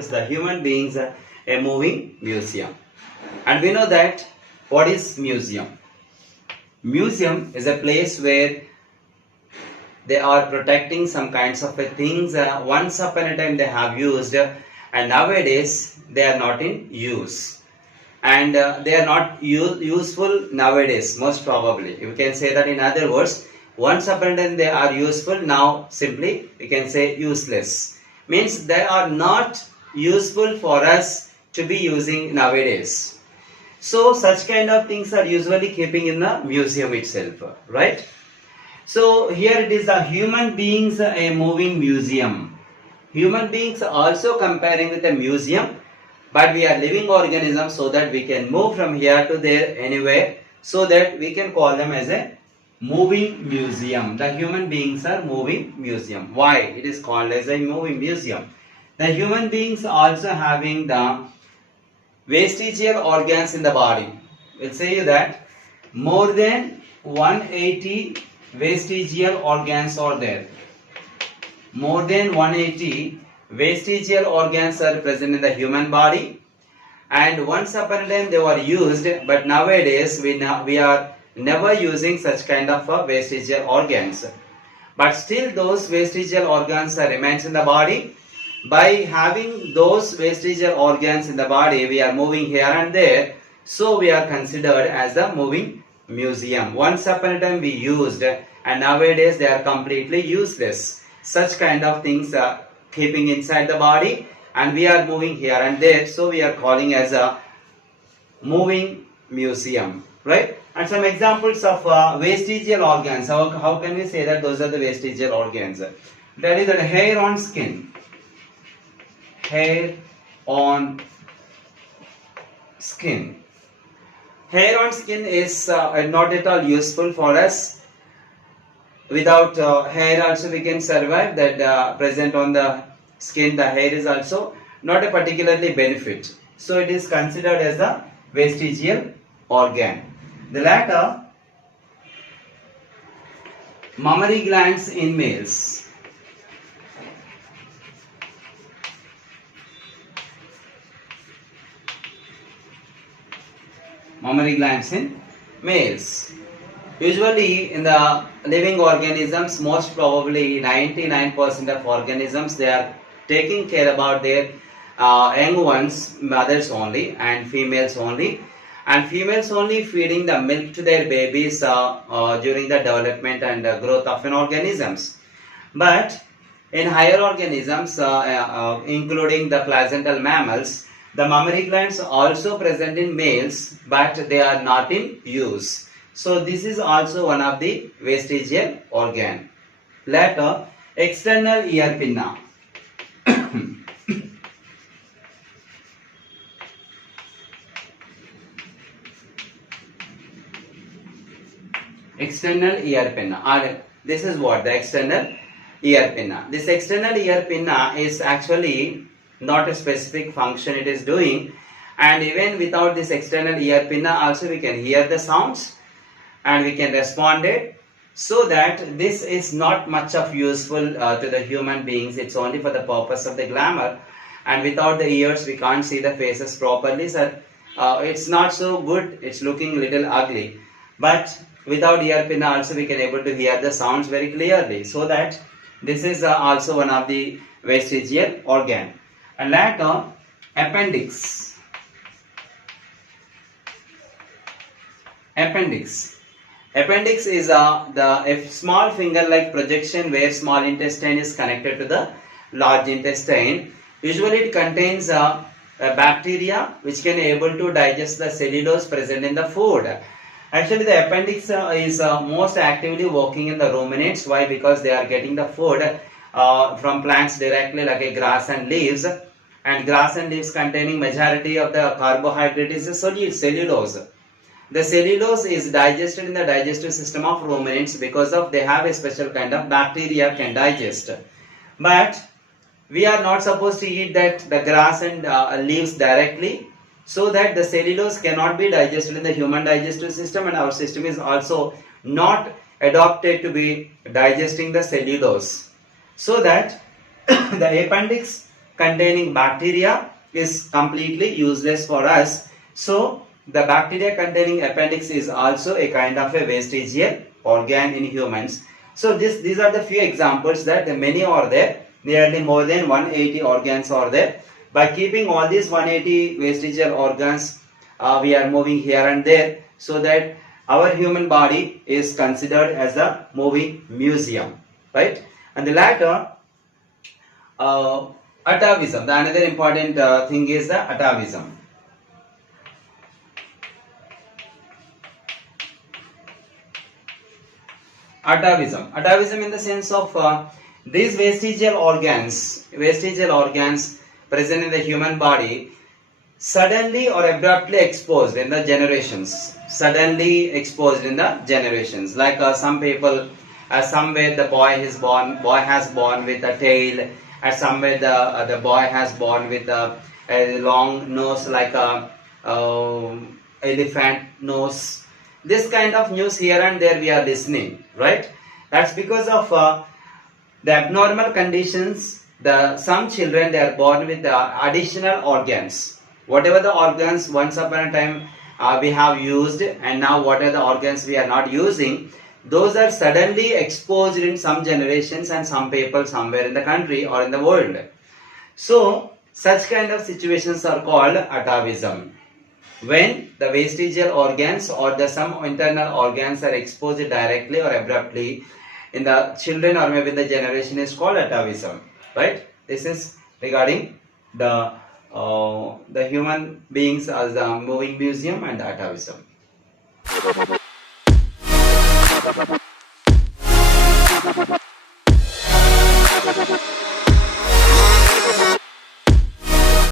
ourselves, the human beings, a moving museum. And we know that what is museum? Museum is a place where they are protecting some kinds of things once upon a time they have used, and nowadays they are not in use, and they are not useful nowadays, most probably. You can say that in other words, once upon a time they are useful, now simply we can say useless. Means they are not useful for us to be using nowadays. So such kind of things are usually keeping in the museum itself, right? So here it is the human beings a moving museum. Human beings are also comparing with a museum, but we are living organisms, so that we can move from here to there anywhere, so that we can call them as a moving museum. The human beings are moving museum. Why it is called as a moving museum? The human beings also having the vestigial organs in the body. We'll say you that more than 180 vestigial organs are there. More than 180 vestigial organs are present in the human body, and once upon a time they were used, but nowadays we are never using such kind of vestigial organs. But still those vestigial organs remains in the body. By having those vestigial organs in the body, we are moving here and there, so we are considered as the moving museum. Once upon a time we used, and nowadays they are completely useless. Such kind of things are keeping inside the body, and we are moving here and there, so we are calling as a moving museum, right? And some examples of vestigial organs. How can we say that those are the vestigial organs? That is the hair on skin. Hair on skin. Hair on skin is not at all useful for us. Without hair also we can survive. That present on the skin, the hair is also not a particularly benefit. So it is considered as a vestigial organ. The latter, mammary glands in males. Mammary glands in males. Usually in the living organisms, most probably 99% of organisms, they are taking care about their young ones, mothers only and females only. And females only feeding the milk to their babies during the development and growth of an organisms. But in higher organisms, including the placental mammals, the mammary glands are also present in males, but they are not in use. So this is also one of the vestigial organ. Later, external ear pinna. External ear pinna. This is what the external ear pinna. This external ear pinna is actually not a specific function it is doing, and even without this external ear pinna also we can hear the sounds and we can respond it. So that this is not much of useful to the human beings. It's only for the purpose of the glamour, and without the ears we can't see the faces properly. So it's not so good. It's looking little ugly. But without ear pinna also we can able to hear the sounds very clearly. So that this is also one of the vestigial organ. And later, appendix. Appendix. Appendix is the small finger-like projection where small intestine is connected to the large intestine. Usually it contains a bacteria which can able to digest the cellulose present in the food. Actually the appendix is most actively working in the ruminants. Why? Because they are getting the food from plants directly, like a grass and leaves. And grass and leaves containing majority of the carbohydrate is cellulose. The cellulose is digested in the digestive system of ruminants because of they have a special kind of bacteria can digest. But we are not supposed to eat the grass and leaves directly, so that the cellulose cannot be digested in the human digestive system, and our system is also not adapted to be digesting the cellulose. So that the appendix containing bacteria is completely useless for us. So the bacteria containing appendix is also a kind of a vestigial organ in humans. So these are the few examples that many are there. Nearly more than 180 organs are there. By keeping all these 180 vestigial organs, we are moving here and there, so that our human body is considered as a moving museum, right? And the latter, atavism. The another important thing is the atavism. Atavism in the sense of these vestigial organs present in the human body suddenly or abruptly exposed in the generations. Like some people, somewhere the boy has born with a tail, and somewhere the boy has born with a long nose like a elephant nose. This kind of news here and there we are listening, right? That's because of the abnormal conditions. Some children, they are born with additional organs. Whatever the organs once upon a time we have used, and now what are the organs we are not using, those are suddenly exposed in some generations and some people somewhere in the country or in the world. So such kind of situations are called atavism. When the vestigial organs or some internal organs are exposed directly or abruptly in the children or maybe the generation, is called atavism, right? This is regarding the human beings as a moving museum and atavism.